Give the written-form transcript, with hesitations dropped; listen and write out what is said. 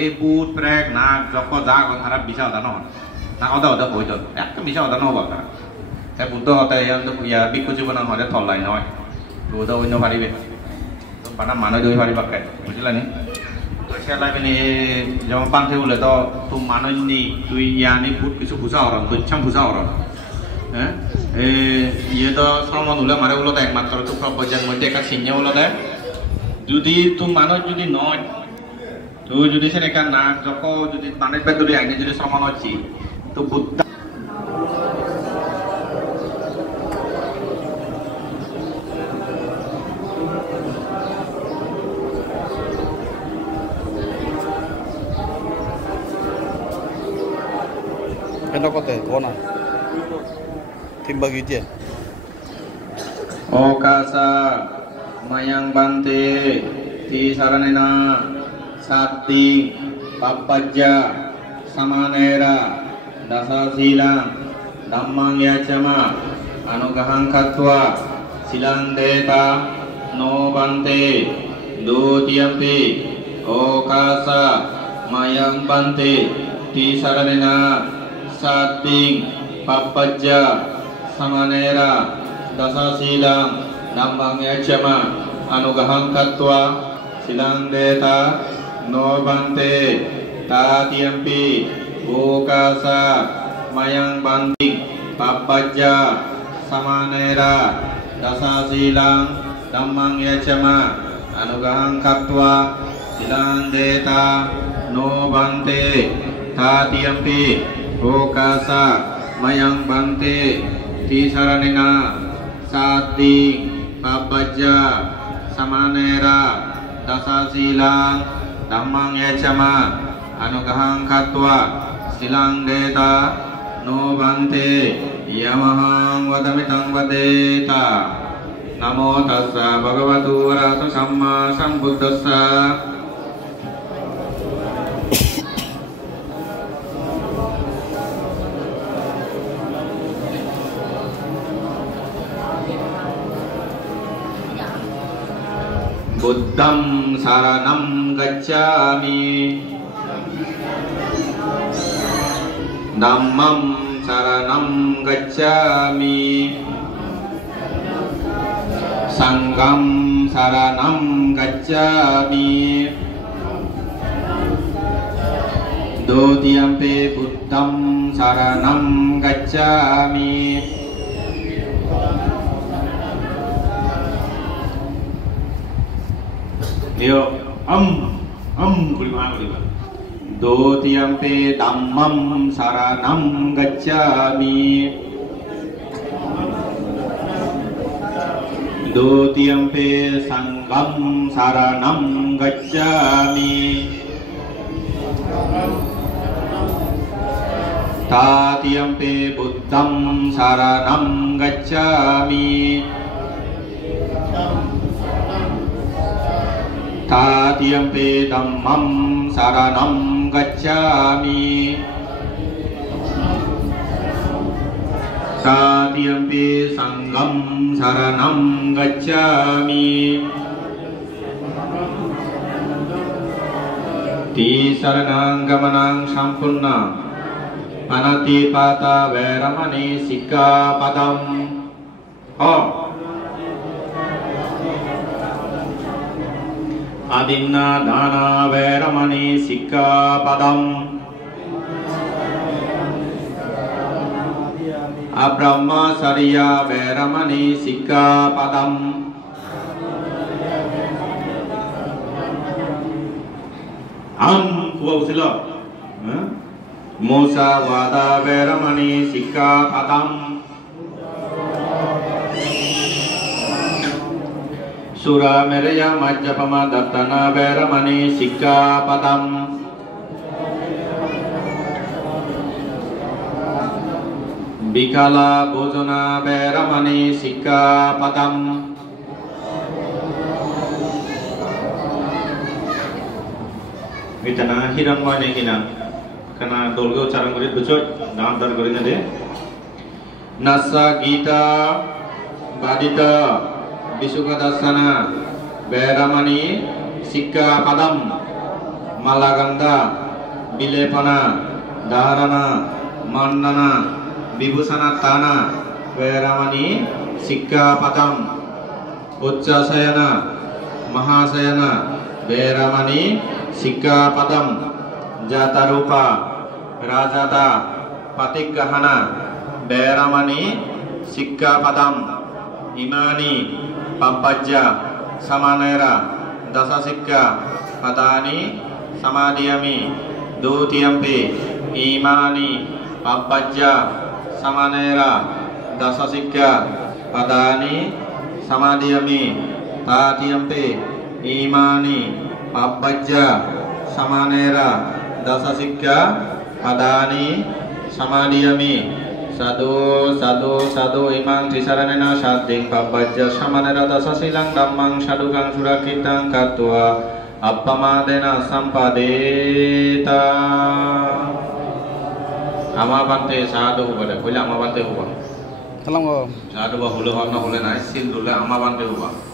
এই বুট প্রেক নাক যক যা খারাপ মিছা কথা নহয় না কথা কথা কই তো একদম মিছা কথা নহব তারা এই বুদ্ধ হতে ইয়া বিক্ষু জীবন হতে থলাই নয় বুদ্ধ অন্য পারিবে তো পানা মানুষ দুই পারিবাকে বুঝলানি তো সেলাই মানে যেমন পান্থে বলে তো তুই মানুষ নি তুই ইয়ানি বুট কিছু বুঝা হরন তুই ইচ্ছাম বুঝা হরন হ্যাঁ ইয়ে তো শ্রমণ হলে মারে বলো একমাত্র তো প্রপোজাল মধ্যে একটা সিংহে বলো যদি তুই মানুষ যদি নয় তো যদি সেটা নাক যক যদি মানুষ পেট যদি আইনে যদি সমান হচ্ছি তো Buddha Kena kote, kona. Timba gije. Okasa mayang bante ti saranena sati papajja samanera dasasila dhammang yacama anugahang katwa silang deta no bante dutiyampi okasa mayang bante ti saranena sati papajja samanera dasasila dhammang yacama anugahang katwa silang deta no bante tatiyampi okasa mayang banti papajja samanera dasasilang dhammang yacama anugahang katwa silang deta no bante tatiyampi okasa mayang bante tisaranena sati papajja samanera dasasilang dhammang yacama anugahang katwa silang deta no bante yamahang vadamitang vadeta namo tassa bhagavatu arahato samma sambuddhassa Buddham saranam gacchami Dhammam saranam gacchami Sangham saranam gacchami Dutiyampi buddham saranam gacchami Yo, kulima. Dutiyampi dhammam saranam gacchami Dutiyampi sangham saranam gacchami Tatiyampi buddham saranam gacchami Tatiyampi dhammam saranam gacchami Tatiyampi sangham saranam gacchami Tisaranang gamanang sampurna Panatipata veramani sikkapadam Adinna dana veramani sikkapadam Abrahmasarya veramani sikkapadam kuwa usila Musawada veramani sikkapadam Sura meraya majjapama dattana veramani sikkapadam Bikala bhojana veramani sikkapadam Itana hirangmani kina kana dolgo ucharan kori buchoi dandar kori nade Nasa gita badita Bisukadasana veramani sikkapadam malaganda, bilepana, dharana, mandana, vibhusanatana, veramani, sikkapadam, uccasayana, mahasayana, veramani, sikkapadam, jatarupa, rajata, patiggahana, veramani, sikkapadam, imani, pampajja, samanera, dasasikka, padani, samadhiyami, dutiyampi, imani, pampajja, samanera, dasasikka, padani, samadhiyami, tatiyampi, imani, pampajja, samanera, dasasikka, padani, samadhiyami. Sadu sadu sadu imang trisaranena sadding pabbajja samanera dasasilang dhammang sadukang surakitang katwa appamadena sampadeta. Amabante sadu hubade koi amabante huba Salam sadu ba hule hona hule nai sil dule amabante huba